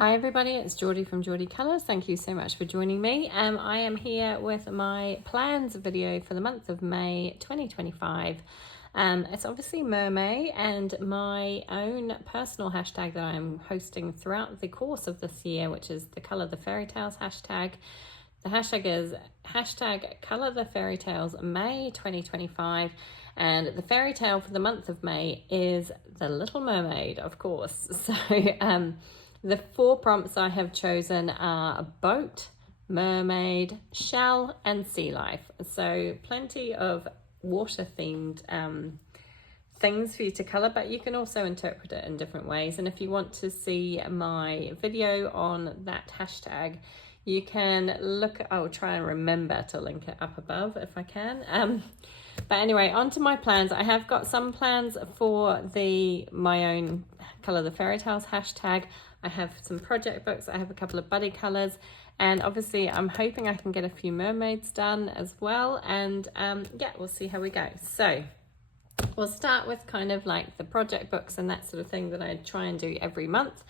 Hi everybody, it's Geordie from Geordie Colours. Thank you so much for joining me. I am here with my plans video for the month of May 2025. It's obviously Mermay and my own personal hashtag that I'm hosting throughout the course of this year, which is the Colour the Fairy Tales hashtag. The hashtag is hashtag Colour the Fairy Tales May 2025, and the fairy tale for the month of May is The Little Mermaid, of course. So the four prompts I have chosen are boat, mermaid, shell, and sea life. So plenty of water themed things for you to colour, but you can also interpret it in different ways. And if you want to see my video on that hashtag, you can look, I'll try and remember to link it up above if I can. But anyway, on to my plans. I have got some plans for my own Colour the Fairy Tales hashtag. I have some project books. I have a couple of buddy colours, and obviously I'm hoping I can get a few mermaids done as well. And yeah, we'll see how we go. So we'll start with kind of like the project books and that sort of thing that I try and do every month.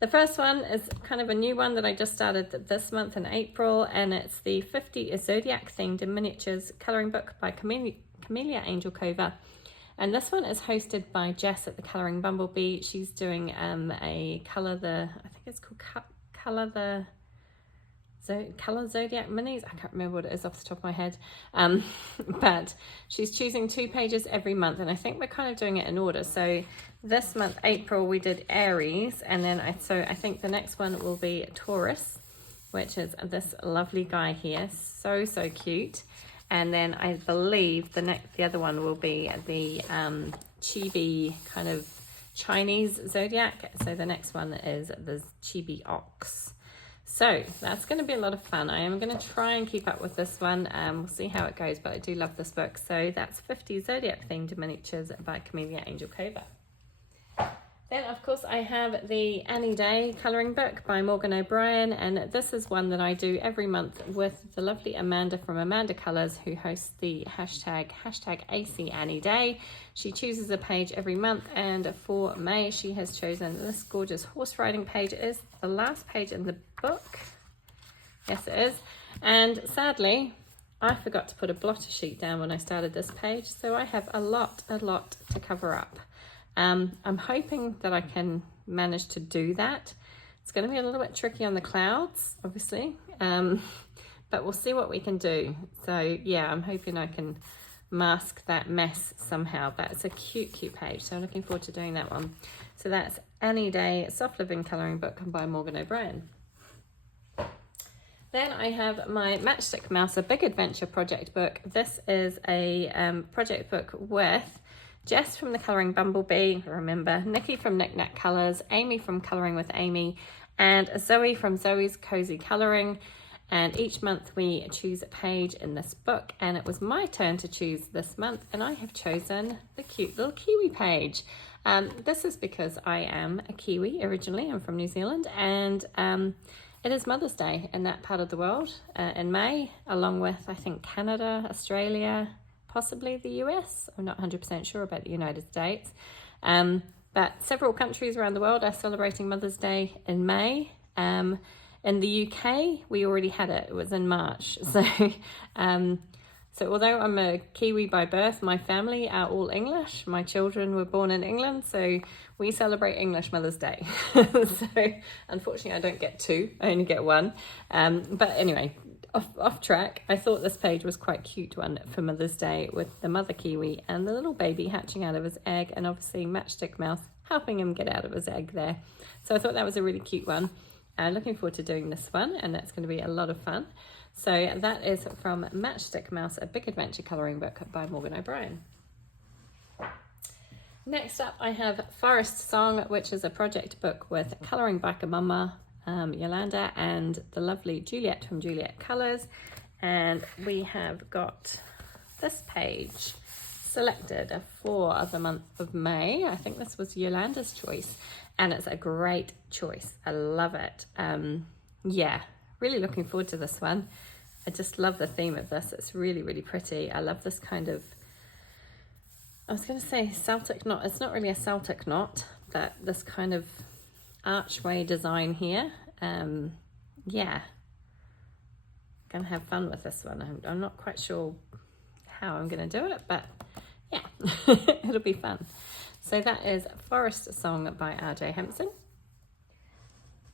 The first one is kind of a new one that I just started this month in April, and it's the 50 Zodiac themed in miniatures colouring book by Camellia Angel Cover. And this one is hosted by Jess at the Colouring Bumblebee. She's doing I think it's called Colour Zodiac Minis. I can't remember what it is off the top of my head. But she's choosing 2 pages every month, and I think we're kind of doing it in order. So this month, April, we did Aries, and then I think the next one will be Taurus, which is this lovely guy here. So cute. And then I believe the other one will be the chibi kind of Chinese zodiac. So the next one is the chibi ox. So that's going to be a lot of fun. I am going to try and keep up with this one. We'll see how it goes, but I do love this book. So that's 50 Zodiac themed miniatures by Camellia Angel Cover. Then, of course, I have the Any Day colouring book by Morgan O'Brien, and this is one that I do every month with the lovely Amanda from Amanda Colours, who hosts the hashtag AC Any Day. She chooses a page every month, and for May she has chosen this gorgeous horse riding page. It is the last page in the book. Yes, it is. And sadly, I forgot to put a blotter sheet down when I started this page, so I have a lot to cover up. I'm hoping that I can manage to do that. It's going to be a little bit tricky on the clouds, obviously, but we'll see what we can do. So yeah, I'm hoping I can mask that mess somehow. But it's a cute page, so I'm looking forward to doing that one. So that's Any Day Soft Living Colouring Book by Morgan O'Brien. Then I have my Matchick Mouse, a Big Adventure project book. This is a project book with Jess from the Colouring Bumblebee, remember, Nikki from Knick Knack Colours, Amy from Colouring with Amy, and Zoe from Zoe's Cozy Colouring. And each month we choose a page in this book, and it was my turn to choose this month, and I have chosen the cute little Kiwi page. This is because I am a Kiwi originally. I'm from New Zealand, and it is Mother's Day in that part of the world in May, along with, I think, Canada, Australia, possibly the US. I'm not 100% sure about the United States. But several countries around the world are celebrating Mother's Day in May. In the UK, we already had it. It was in March. So although I'm a Kiwi by birth, my family are all English. My children were born in England, so we celebrate English Mother's Day. So unfortunately, I don't get 2. I only get 1. But anyway, off track. I thought this page was quite cute one for Mother's Day, with the mother Kiwi and the little baby hatching out of his egg, and obviously Matchick Mouse helping him get out of his egg there. So I thought that was a really cute one. Looking forward to doing this one, and that's going to be a lot of fun. So that is from Matchick Mouse, a Big Adventure colouring book by Morgan O'Brien. Next up, I have Forest Song, which is a project book with Colouring by Mama, Yolanda, and the lovely Juliet from Juliet Colours. And we have got this page selected for the month of May. I think this was Yolanda's choice, and it's a great choice. I love it. Yeah, really looking forward to this one. I just love the theme of this. It's really pretty. I love this kind of, I was going to say Celtic knot. It's not really a Celtic knot, but this kind of archway design here. Yeah, gonna have fun with this one. I'm not quite sure how I'm gonna do it, but yeah, it'll be fun. So that is Forest Song by R.J. Hempson.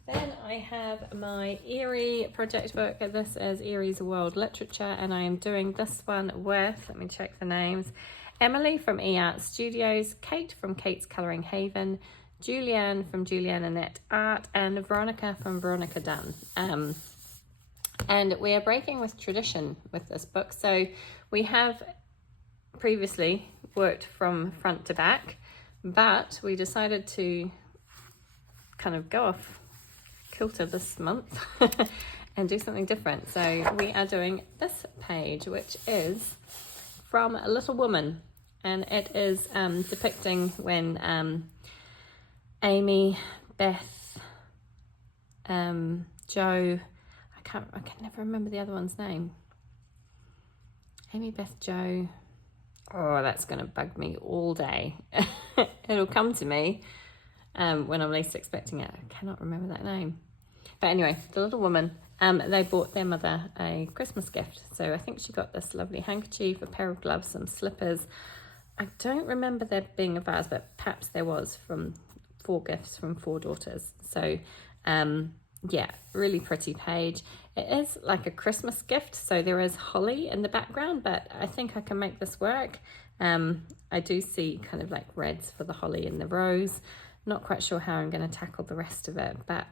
Then I have my Eerie project book. This is Eerie's World Literature, and I am doing this one with, let me check the names, Emily from eArt Studios, Kate from Kate's Colouring Haven, Julianne from Julianne Annette Art, and Veronica from Veronica Dunn. And we are breaking with tradition with this book. So we have previously worked from front to back, but we decided to kind of go off kilter this month and do something different. So we are doing this page, which is from A Little Woman, and it is depicting when Amy, Beth, Jo, I can never remember the other one's name. Amy, Beth, Jo. Oh, that's going to bug me all day. It'll come to me when I'm least expecting it. I cannot remember that name. But anyway, The Little Woman, they bought their mother a Christmas gift. So I think she got this lovely handkerchief, a pair of gloves, some slippers. I don't remember there being a vase, but perhaps there was, from 4 gifts from 4 daughters. So yeah, really pretty page. It is like a Christmas gift, so there is holly in the background, but I think I can make this work. I do see kind of like reds for the holly and the rose. Not quite sure how I'm going to tackle the rest of it, but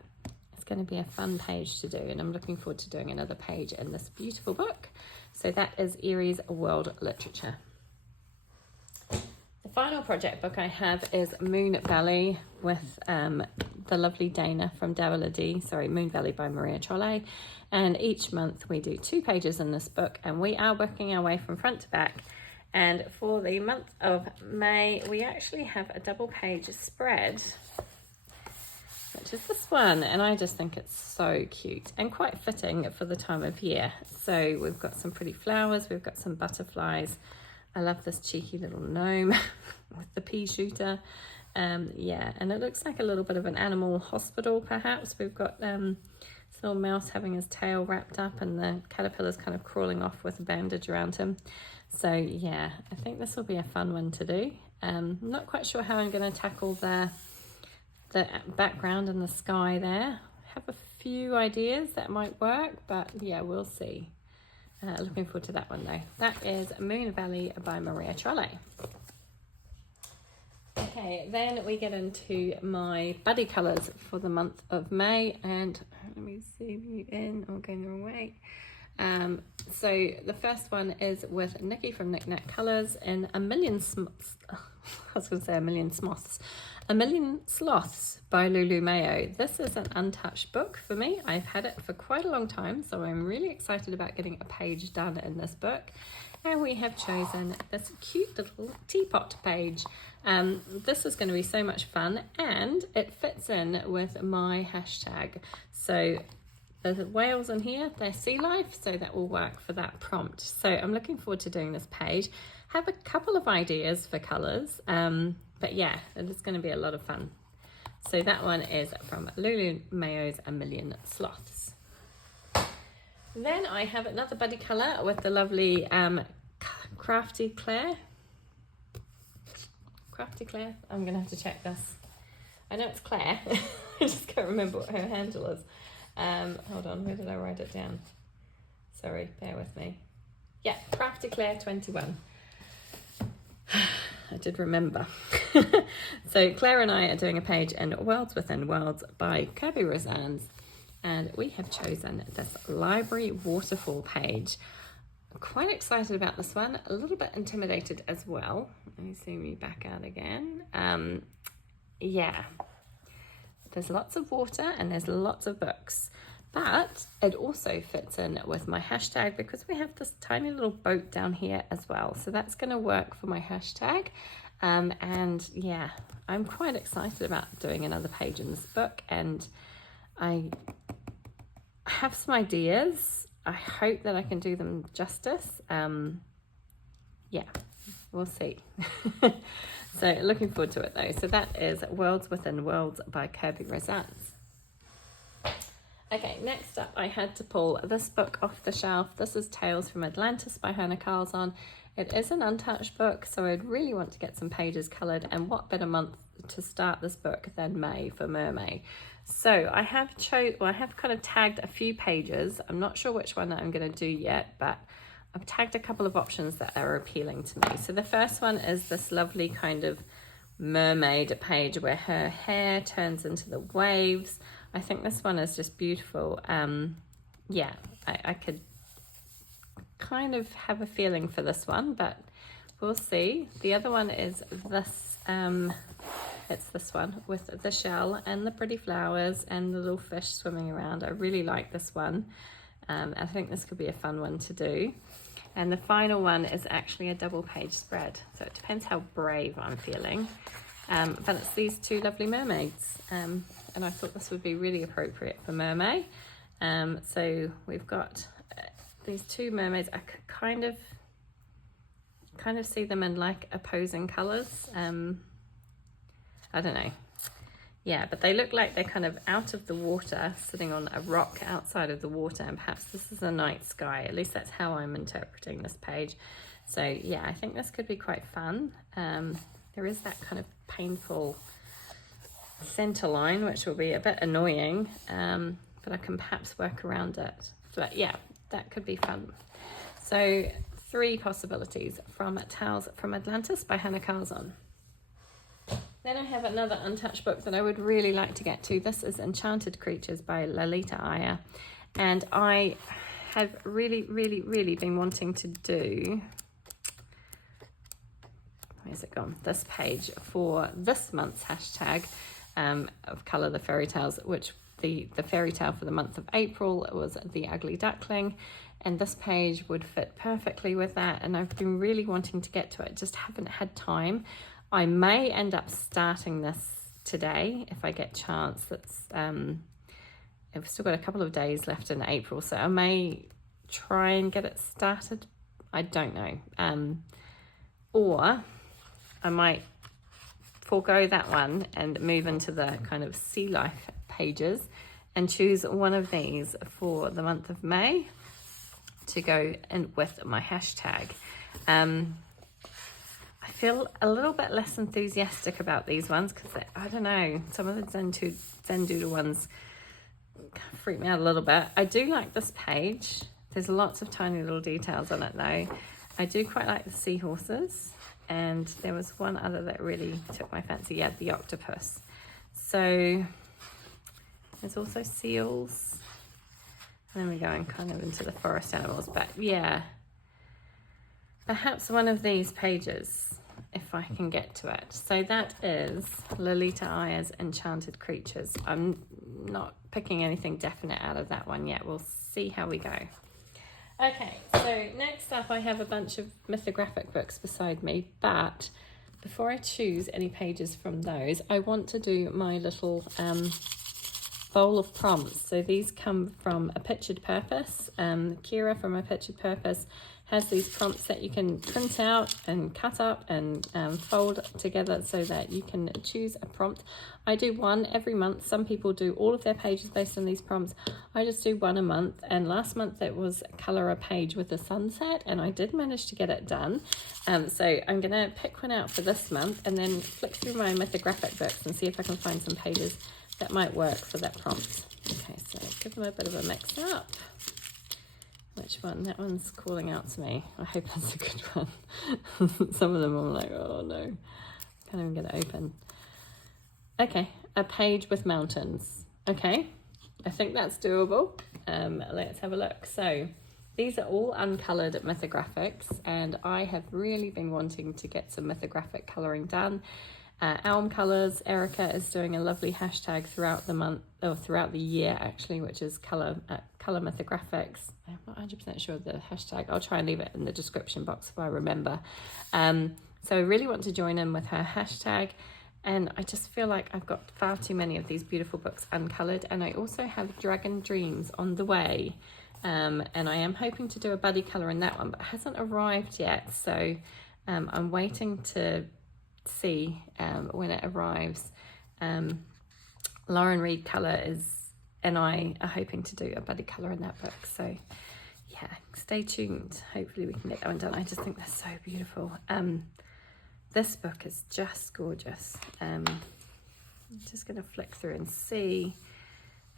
it's going to be a fun page to do, and I'm looking forward to doing another page in this beautiful book. So that is Eerie's World Literature. The final project book I have is Moon Valley with the lovely Dana from Moon Valley by Maria Trolle. And each month we do 2 pages in this book, and we are working our way from front to back. And for the month of May, we actually have a double page spread, which is this one. And I just think it's so cute and quite fitting for the time of year. So we've got some pretty flowers, we've got some butterflies. I love this cheeky little gnome with the pea shooter. Yeah, and it looks like a little bit of an animal hospital, perhaps. We've got this little mouse having his tail wrapped up, and the caterpillar's kind of crawling off with a bandage around him. So yeah, I think this will be a fun one to do. I'm not quite sure how I'm going to tackle the background and the sky there. I have a few ideas that might work, but yeah, we'll see. Looking forward to that one though. That is Moon Valley by Maria Trolle. Okay, then we get into my buddy colours for the month of May, and let me zoom you in. I'm going the wrong way. So the first one is with Nikki from Knick Knack Colours in A Million Sloths by Lulu Mayo. This is an untouched book for me. I've had it for quite a long time, so I'm really excited about getting a page done in this book. And we have chosen this cute little teapot page. This is going to be so much fun, and it fits in with my hashtag. So the whales in here, they're sea life, so that will work for that prompt. So I'm looking forward to doing this page. Have a couple of ideas for colours, but yeah, it's going to be a lot of fun. So that one is from Lulu Mayo's A Million Sloths. Then I have another buddy colour with the lovely Crafty Cla. Crafty Cla. I'm going to have to check this. I know it's Claire. I just can't remember what her handle is. Hold on, where did I write it down? Sorry, bear with me. Yeah, Crafty Cla 21. I did remember. So Claire and I are doing a page in Worlds Within Worlds by Kirby Rosannes, and we have chosen this library waterfall page. I'm quite excited about this one, a little bit intimidated as well. Let me zoom you back out again. Yeah, there's lots of water and there's lots of books, but it also fits in with my hashtag because we have this tiny little boat down here as well. So that's going to work for my hashtag. And yeah, I'm quite excited about doing another page in this book, and I have some ideas. I hope that I can do them justice. Yeah, we'll see. So looking forward to it though. So that is Worlds Within Worlds by Kirby Rosans. Okay, next up I had to pull this book off the shelf. This is Tales from Atlantis by Hannah Carlson. It is an untouched book, so I'd really want to get some pages coloured, and what better month to start this book than May for Mermaid. So I have kind of tagged a few pages. I'm not sure which one that I'm going to do yet, but I've tagged a couple of options that are appealing to me. So the first one is this lovely kind of mermaid page where her hair turns into the waves. I think this one is just beautiful. Yeah, I could kind of have a feeling for this one, but we'll see. The other one is this, it's this one with the shell and the pretty flowers and the little fish swimming around. I really like this one. I think this could be a fun one to do. And the final one is actually a double page spread. So it depends how brave I'm feeling. But it's these two lovely mermaids. And I thought this would be really appropriate for Mermaid. So we've got these two mermaids. I could kind of see them in like opposing colors. I don't know. Yeah, but they look like they're kind of out of the water, sitting on a rock outside of the water, and perhaps this is a night sky. At least that's how I'm interpreting this page. So yeah, I think this could be quite fun. There is that kind of painful center line, which will be a bit annoying, but I can perhaps work around it. But yeah, that could be fun. So 3 possibilities from Tales from Atlantis by Hannah Carlson. Then I have another untouched book that I would really like to get to. This is Enchanted Creatures by Lalita Iyer. And I have really been wanting to do, where's it gone? This page for this month's hashtag of Colour the Fairy Tales, which the fairy tale for the month of April was The Ugly Duckling. And this page would fit perfectly with that. And I've been really wanting to get to it, just haven't had time. I may end up starting this today if I get a chance. That's I've still got a couple of days left in April, so I may try and get it started. I don't know. Or I might forego that one and move into the kind of sea life pages and choose one of these for the month of May to go in with my hashtag. I feel a little bit less enthusiastic about these ones because I don't know, some of the Zen Doodle ones freak me out a little bit. I do like this page. There's lots of tiny little details on it though. I do quite like the seahorses, and there was one other that really took my fancy. Yeah, the octopus. So there's also seals. And then we're going kind of into the forest animals, but yeah, perhaps one of these pages if I can get to it. So that is Lalita Iyer's Enchanted Creatures. I'm not picking anything definite out of that one yet. We'll see how we go. Okay, so next up I have a bunch of mythographic books beside me, but before I choose any pages from those, I want to do my little bowl of prompts. So these come from A Pictured Purpose. Kira from A Pictured Purpose has these prompts that you can print out and cut up and fold together so that you can choose a prompt. I do one every month. Some people do all of their pages based on these prompts. I just do one a month, and last month it was colour a page with a sunset, and I did manage to get it done. So I'm going to pick one out for this month and then flick through my mythographic books and see if I can find some pages that might work for that prompt. Okay, so give them a bit of a mix up. Which one? That one's calling out to me. I hope that's a good one. Some of them I'm like, oh no, can't even get it open. Okay, A Page with Mountains. Okay, I think that's doable. Let's have a look. So these are all uncoloured mythographics, and I have really been wanting to get some mythographic colouring done. Elm Colours, Erica is doing a lovely hashtag throughout the month, or throughout the year actually, which is colour mythographics. I'm not 100% sure of the hashtag. I'll try and leave it in the description box if I remember. So I really want to join in with her hashtag, and I just feel like I've got far too many of these beautiful books uncoloured, and I also have Dragon Dreams on the way. And I am hoping to do a buddy colour in that one, but it hasn't arrived yet, so I'm waiting to see when it arrives. Lauren Reed Colour and I are hoping to do a buddy colour in that book. So yeah, stay tuned. Hopefully we can get that one done. I just think they're so beautiful. This book is just gorgeous. I'm just going to flick through and see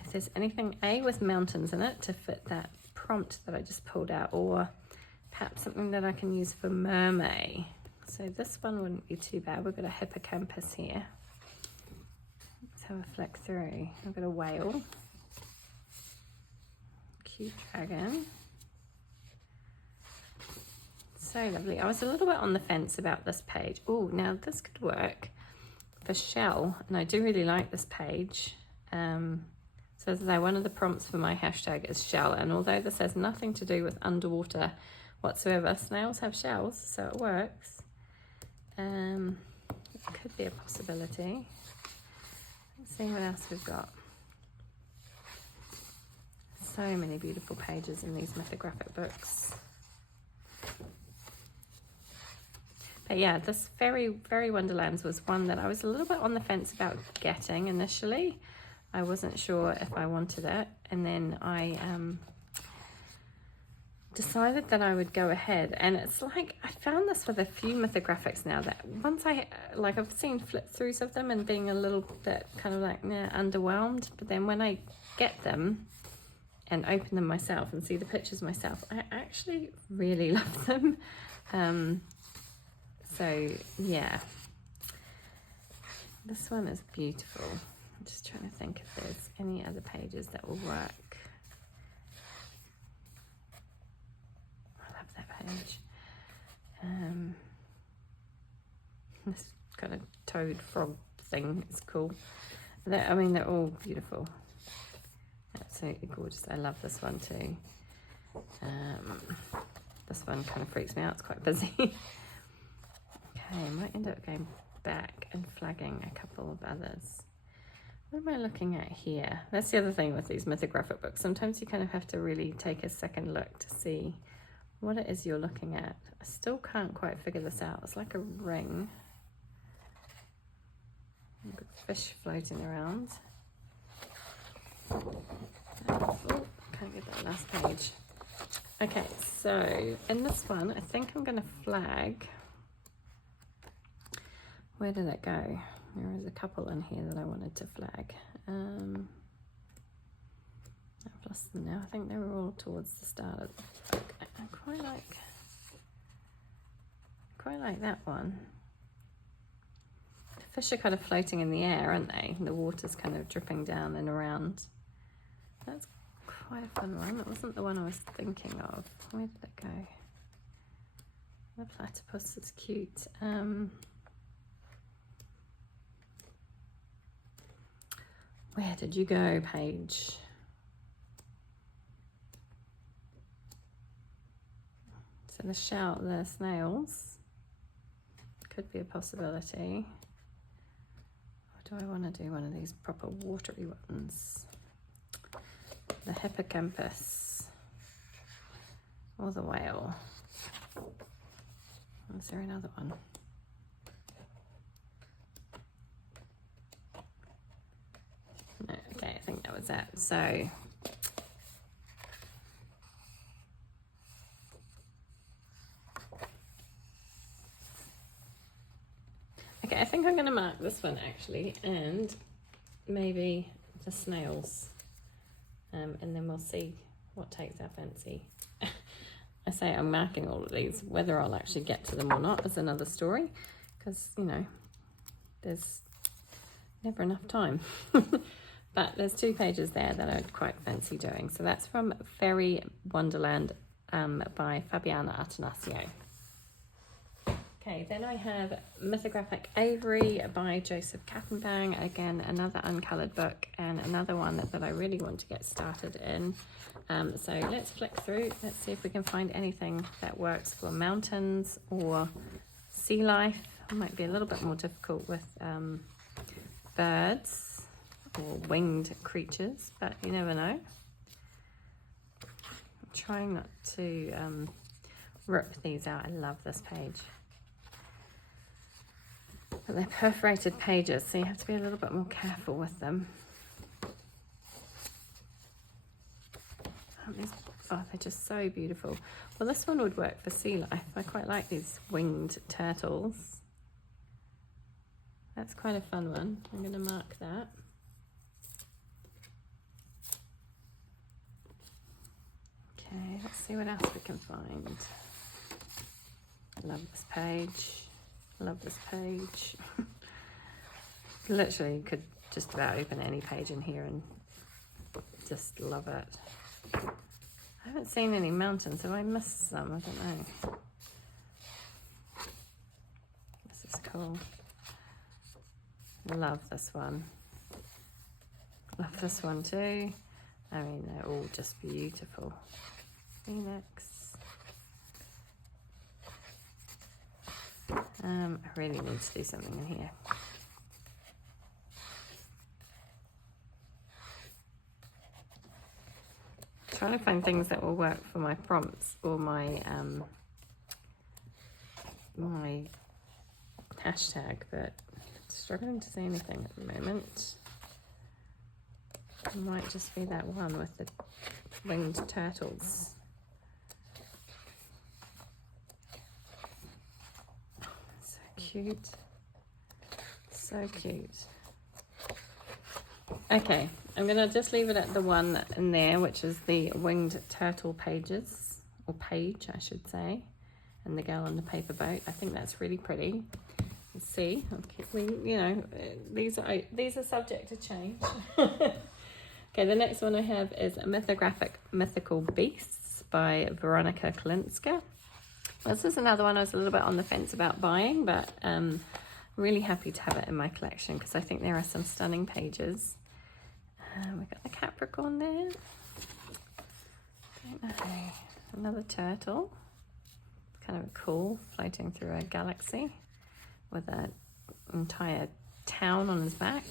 if there's anything with mountains in it to fit that prompt that I just pulled out, or perhaps something that I can use for mermaid. So this one wouldn't be too bad. We've got a hippocampus here. Let's have a flick through. I've got a whale, cute dragon. So lovely. I was a little bit on the fence about this page. Oh, now this could work for shell, and I do really like this page. So as I say, one of the prompts for my hashtag is shell, and although this has nothing to do with underwater whatsoever, snails have shells, so it works. It could be a possibility. Let's see what else we've got. So many beautiful pages in these mythographic books. But yeah, this Fairy Wonderlands was one that I was a little bit on the fence about getting initially. I wasn't sure if I wanted it, and then I decided that I would go ahead. And it's like, I found this with a few mythographics now, that once I've seen flip-throughs of them and being a little bit kind of like, nah, underwhelmed, but then when I get them and open them myself and see the pictures myself, I actually really love them. So yeah, this one is beautiful. I'm just trying to think if there's any other pages that will work. I love that page. This kind of toad frog thing is cool. I mean, they're all beautiful. Absolutely gorgeous. I love this one too. This one kind of freaks me out. It's quite busy. Okay, I might end up going back and flagging a couple of others. What am I looking at here? That's the other thing with these mythographic books. Sometimes you kind of have to really take a second look to see what it is you're looking at. I still can't quite figure this out. It's like a ring. I've got fish floating around. Oh, can't get that last page. Okay, so in this one, I think I'm going to flag. Where did it go? There was a couple in here that I wanted to flag. I've lost them now. I think they were all towards the start of the book. I quite like that one. The fish are kind of floating in the air, aren't they? The water's kind of dripping down and around. That's quite a fun one. It wasn't the one I was thinking of. Where did it go? The platypus is cute. Where did you go, Paige? So the snails could be a possibility. Or do I want to do one of these proper watery ones? The hippocampus or the whale. Is there another one? No, okay, I think that was it. So okay, I think I'm going to mark this one actually, and maybe the snails, and then we'll see what takes our fancy. I say I'm marking all of these. Whether I'll actually get to them or not is another story, because, you know, there's never enough time. But there's 2 pages there that I'd quite fancy doing. So that's from Fairy Wonderland by Fabiana Attanasio. Okay, then I have Mythographic Avery by Joseph Kattenbang. Again, another uncoloured book, and another one that I really want to get started in. So let's flick through. Let's see if we can find anything that works for mountains or sea life. It might be a little bit more difficult with birds or winged creatures, but you never know. I'm trying not to rip these out. I love this page. But they're perforated pages, so you have to be a little bit more careful with them. Oh, they're just so beautiful. Well, this one would work for sea life. I quite like these winged turtles. That's quite a fun one. I'm going to mark that. Okay, let's see what else we can find. Love this page. Love this page. Literally, you could just about open any page in here and just love it. I haven't seen any mountains, have I missed some? I don't know. This is cool. Love this one. Love this one too. I mean, they're all just beautiful. Phoenix. I really need to do something in here. Trying to find things that will work for my prompts or my my hashtag, but struggling to see anything at the moment. It might just be that one with the winged turtles. So cute. So cute. Okay, I'm going to just leave it at the one in there, which is the winged turtle pages, or page, I should say, and the girl on the paper boat. I think that's really pretty. Let's see. Okay, you know, these are subject to change. Okay, the next one I have is Mythographic Mythical Beasts by Veronica. This is another one I was a little bit on the fence about buying, but really happy to have it in my collection because I think there are some stunning pages. We've got the Capricorn there. Don't know. Another turtle. Kind of cool, floating through a galaxy with an entire town on his back.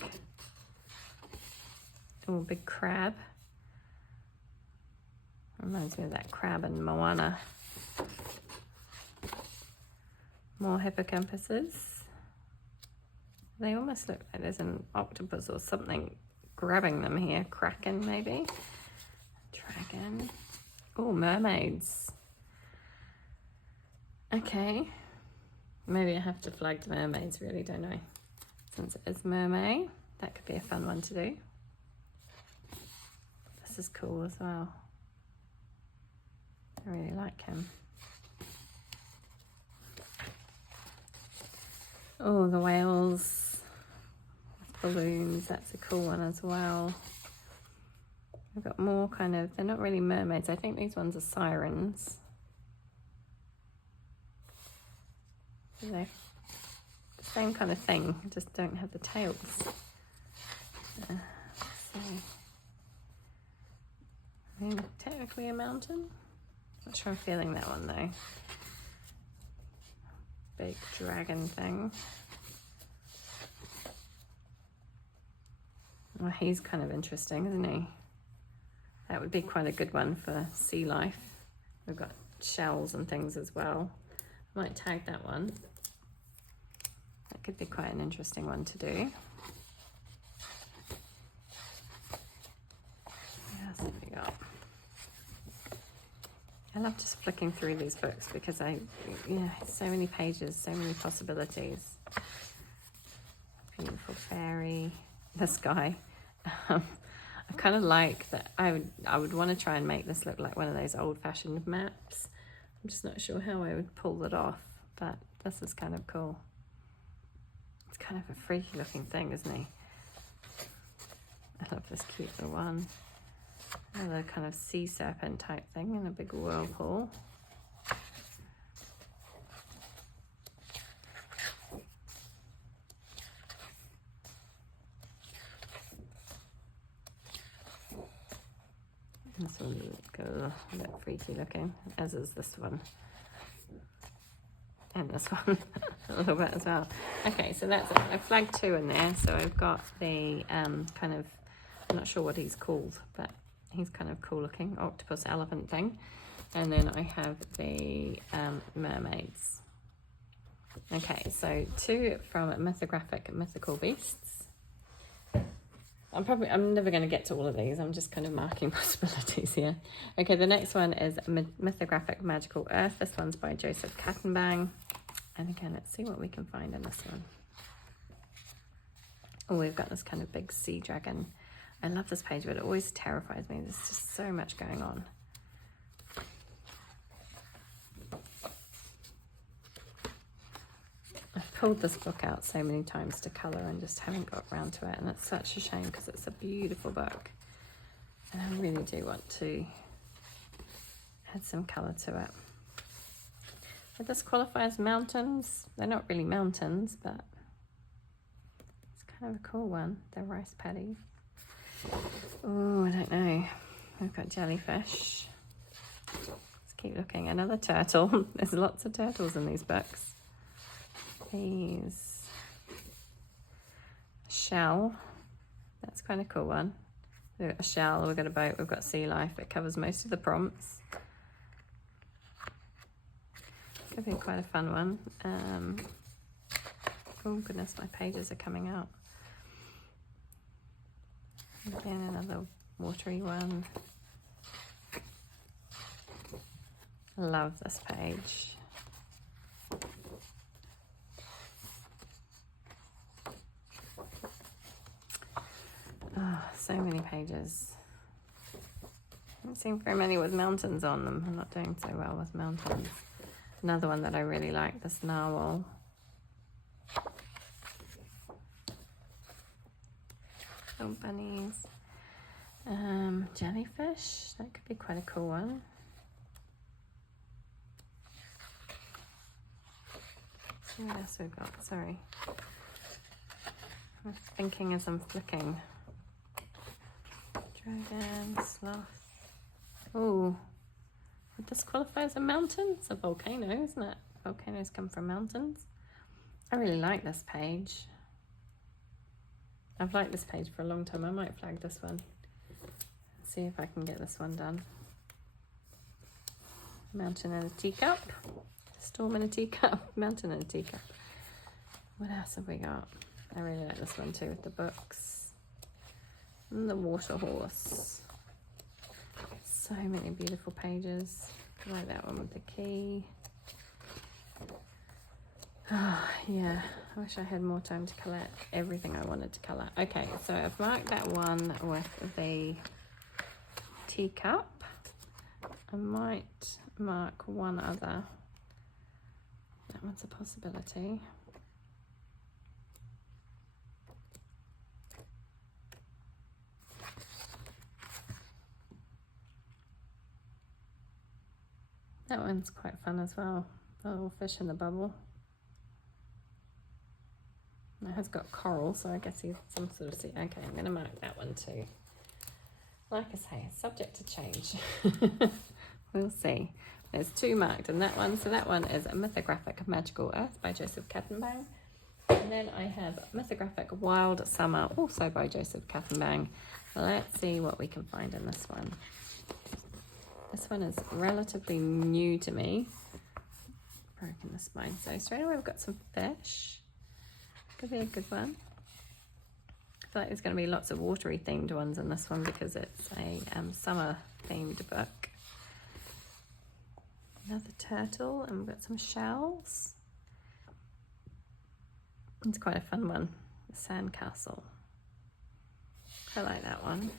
Oh, big crab. Reminds me of that crab in Moana. More hippocampuses. They almost look like there's an octopus or something grabbing them here. Kraken, maybe. Dragon. Oh, mermaids. Okay. Maybe I have to flag the mermaids, really, don't I? Since it is mermaid. That could be a fun one to do. This is cool as well. I really like him. Oh, the whales. Balloons, that's a cool one as well. We've got more kind of, they're not really mermaids. I think these ones are sirens. They're the same kind of thing, just don't have the tails. So, I mean, technically a mountain. Not sure I'm feeling that one though. Big dragon thing. Well, he's kind of interesting, isn't he? That would be quite a good one for sea life. We've got shells and things as well. I might tag that one. That could be quite an interesting one to do. What else have we got? I love just flicking through these books because so many pages, so many possibilities. Beautiful fairy. This guy. I kind of like that. I would want to try and make this look like one of those old-fashioned maps. I'm just not sure how I would pull it off, but this is kind of cool. It's kind of a freaky looking thing, isn't he? I love this cute little one. Another kind of sea serpent type thing in a big whirlpool. This one would go a bit freaky looking, as is this one. And this one a little bit as well. Okay, so that's it. I flagged two in there. So I've got the kind of, I'm not sure what he's called, but he's kind of cool looking, octopus elephant thing. And then I have the mermaids. Okay, so 2 from Mythographic Mythical Beasts. I'm never going to get to all of these. I'm just kind of marking possibilities here. Okay, the next one is Mythographic Magical Earth. This one's by Joseph Kattenbang. And again, let's see what we can find in this one. Oh, we've got this kind of big sea dragon. I love this page, but it always terrifies me. There's just so much going on. I've pulled this book out so many times to colour and just haven't got around to it, and it's such a shame because it's a beautiful book and I really do want to add some colour to it. Would this qualify as mountains? They're not really mountains, but it's kind of a cool one. They're rice paddy. Oh, I don't know. We've got jellyfish. Let's keep looking. Another turtle. There's lots of turtles in these books. These shell, that's quite a cool one. We've got a shell, we've got a boat, we've got sea life. It covers most of the prompts. Could be quite a fun one. Oh goodness, my pages are coming out. Again, another watery one. Love this page. Oh, so many pages. I haven't seen very many with mountains on them. I'm not doing so well with mountains. Another one that I really like, this narwhal. Little bunnies. Jellyfish, that could be quite a cool one. Let's see what else we've got, sorry. I'm thinking as I'm flicking. Dragon, sloth. Oh, would this qualify as a mountain? It's a volcano, isn't it? Volcanoes come from mountains. I really like this page. I've liked this page for a long time. I might flag this one. See if I can get this one done. Mountain in a teacup. Storm in a teacup. Mountain in a teacup. What else have we got? I really like this one too with the books. And the water horse. So many beautiful pages. I like that one with the key. Oh, yeah, I wish I had more time to collect everything I wanted to colour. Okay, so I've marked that one with the teacup. I might mark one other. That one's a possibility. That one's quite fun as well. The little fish in the bubble. It has got coral, so I guess he's some sort of sea. Okay, I'm going to mark that one too. Like I say, it's subject to change. We'll see. There's 2 marked in that one. So that one is a Mythographic Magical Earth by Joseph Kattenbang. And then I have Mythographic Wild Summer, also by Joseph Kattenbang. Let's see what we can find in this one. This one is relatively new to me. Broken the spine. So straight away we've got some fish. Could be a good one. I feel like there's going to be lots of watery themed ones in this one because it's a summer themed book. Another turtle, and we've got some shells. It's quite a fun one. The sandcastle. I like that one.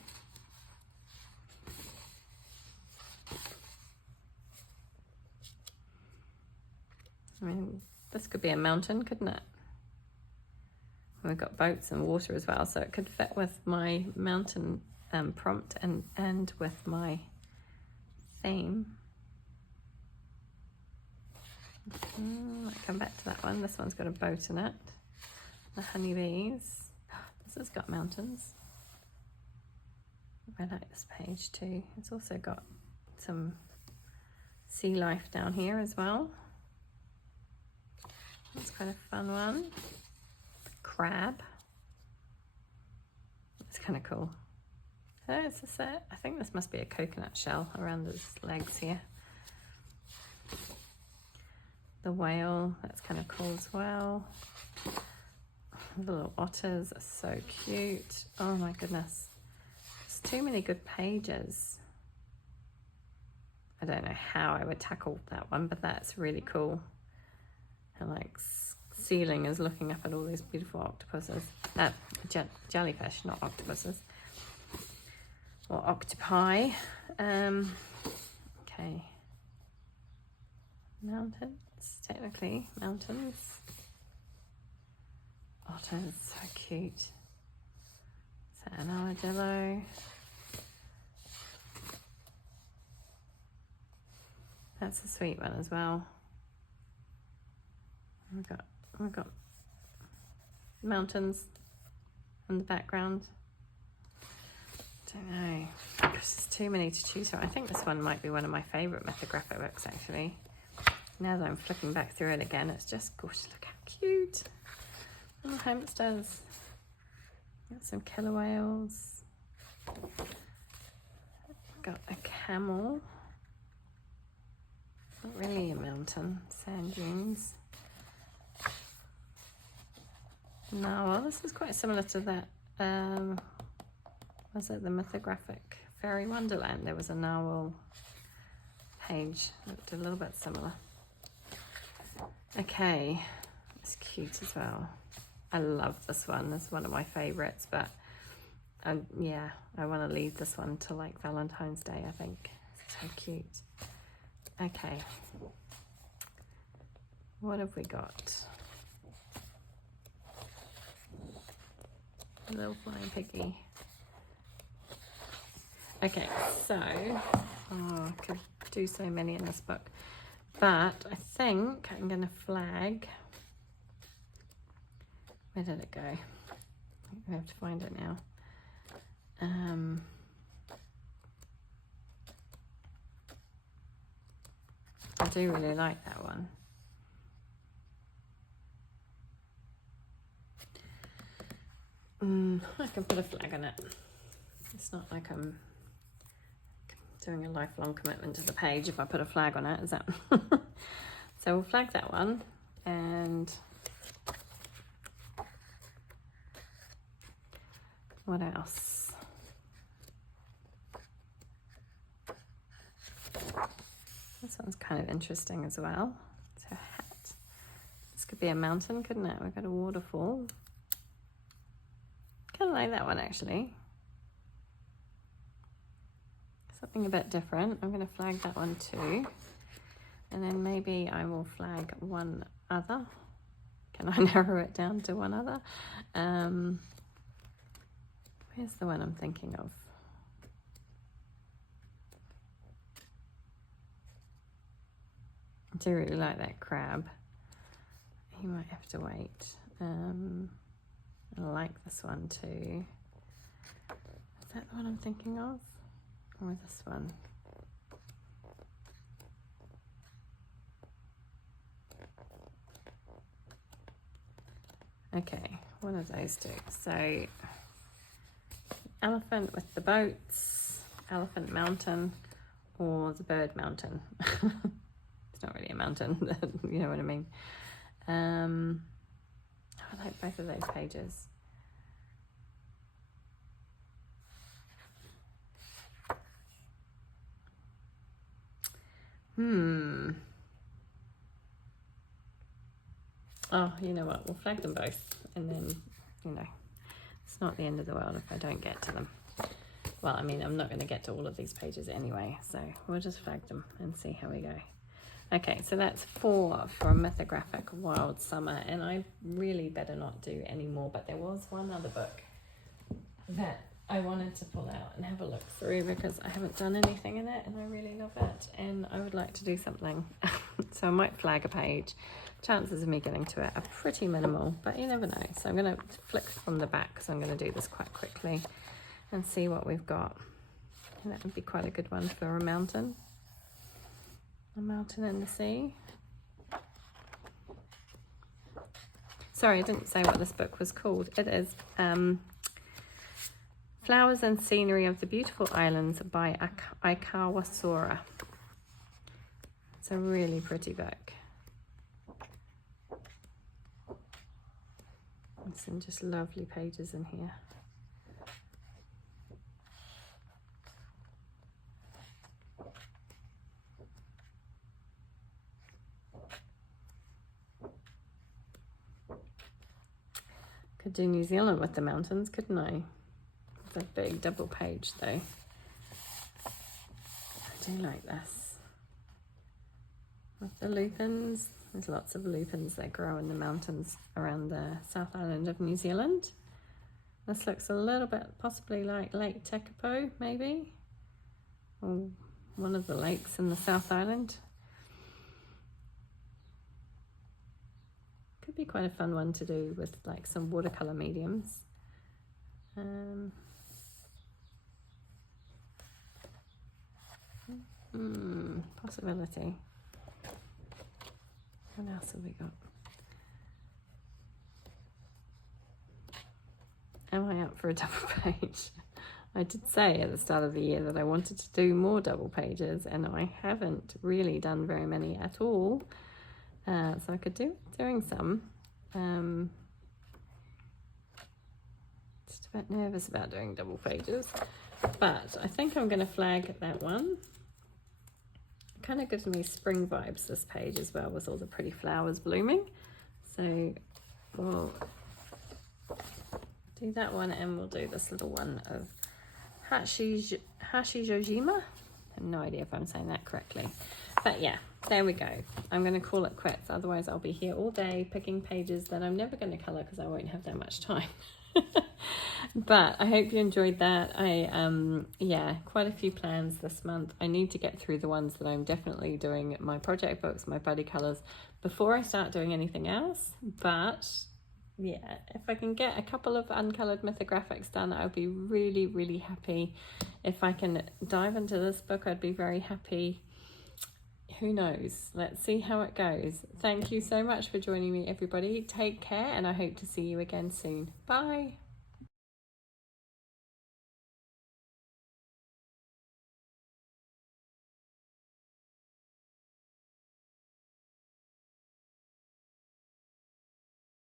I mean, this could be a mountain, couldn't it? And we've got boats and water as well, so it could fit with my mountain prompt and with my theme. I'll come back to that one. This one's got a boat in it. The honeybees. This has got mountains. I like this page too. It's also got some sea life down here as well. That's quite a fun one. Crab. It's kind of cool. So it's a set. I think this must be a coconut shell around his legs here. the whale, that's kind of cool as well. The little otters are so cute. Oh my goodness. There's too many good pages. I don't know how I would tackle that one, but that's really cool. And like ceiling is looking up at all these beautiful octopuses. Jellyfish, not octopuses. Or octopi. Okay. Mountains, technically, mountains. Otters, so cute. Is that an armadillo? That's a sweet one as well. We've got mountains in the background. Don't know. There's too many to choose from. I think this one might be one of my favourite mythographic books, actually. Now that I'm flipping back through it again, it's just gorgeous. Look how cute. Little hamsters. Got some killer whales. Got a camel. Not really a mountain. Sand dunes. No, well, this is quite similar to that. Was it the Mythographic Fairy Wonderland? There was a narwhal page. Looked a little bit similar. Okay, it's cute as well. I love this one. It's one of my favorites, but yeah, I want to leave this one to like Valentine's Day, I think. It's so cute. Okay, what have we got? A little flying piggy. Okay, so I could do so many in this book, but I think I'm going to flag. Where did it go? We have to find it now. I do really like that one. I can put a flag on it. It's not like I'm doing a lifelong commitment to the page if I put a flag on it, is that? So we'll flag that one. And what else? This one's kind of interesting as well. It's a hat. This could be a mountain, couldn't it? We've got a waterfall. Kind of like that one, actually. Something a bit different. I'm going to flag that one too. And then maybe I will flag one other. Can I narrow it down to one other? Where's the one I'm thinking of? I do really like that crab. You might have to wait. I like this one too. Is that the one I'm thinking of? Or this one? Okay, one of those two. So, elephant with the boats, elephant mountain, or the bird mountain. It's not really a mountain, you know what I mean. I like both of those pages. Oh, you know what? We'll flag them both, and then, you know, it's not the end of the world if I don't get to them. Well, I mean, I'm not going to get to all of these pages anyway, so we'll just flag them and see how we go. Okay, so that's 4 for Mythographic Wild Summer, and I really better not do any more, but there was one other book that I wanted to pull out and have a look through because I haven't done anything in it and I really love it and I would like to do something. So I might flag a page. Chances of me getting to it are pretty minimal, but you never know. So I'm going to flick from the back because I'm going to do this quite quickly and see what we've got. And that would be quite a good one for a mountain. A mountain in the sea. Sorry, I didn't say what this book was called. It is Flowers and Scenery of the Beautiful Islands by Aikawa Sora. It's a really pretty book. Some just lovely pages in here. Could do New Zealand with the mountains, couldn't I? It's a big double page though. I do like this. With the lupins, there's lots of lupins that grow in the mountains around the South Island of New Zealand. This looks a little bit possibly like Lake Tekapo, maybe, or one of the lakes in the South Island. Could be quite a fun one to do with like some watercolor mediums. Possibility. What else have we got? Am I up for a double page? I did say at the start of the year that I wanted to do more double pages, and I haven't really done very many at all. So I could do doing some. Just a bit nervous about doing double pages, but I think I'm going to flag that one. It kind of gives me spring vibes, this page as well, with all the pretty flowers blooming. So we'll do that one, and we'll do this little one of Hashijojima. I have no idea if I'm saying that correctly, but yeah, there we go. I'm going to call it quits, otherwise I'll be here all day picking pages that I'm never going to colour because I won't have that much time. But I hope you enjoyed that. Yeah, quite a few plans this month. I need to get through the ones that I'm definitely doing, my project books, my buddy colours, before I start doing anything else. But yeah, if I can get a couple of uncoloured mythographics done, I would be really, really happy. If I can dive into this book, I'd be very happy. Who knows? Let's see how it goes. Thank you so much for joining me, everybody. Take care, and I hope to see you again soon. Bye.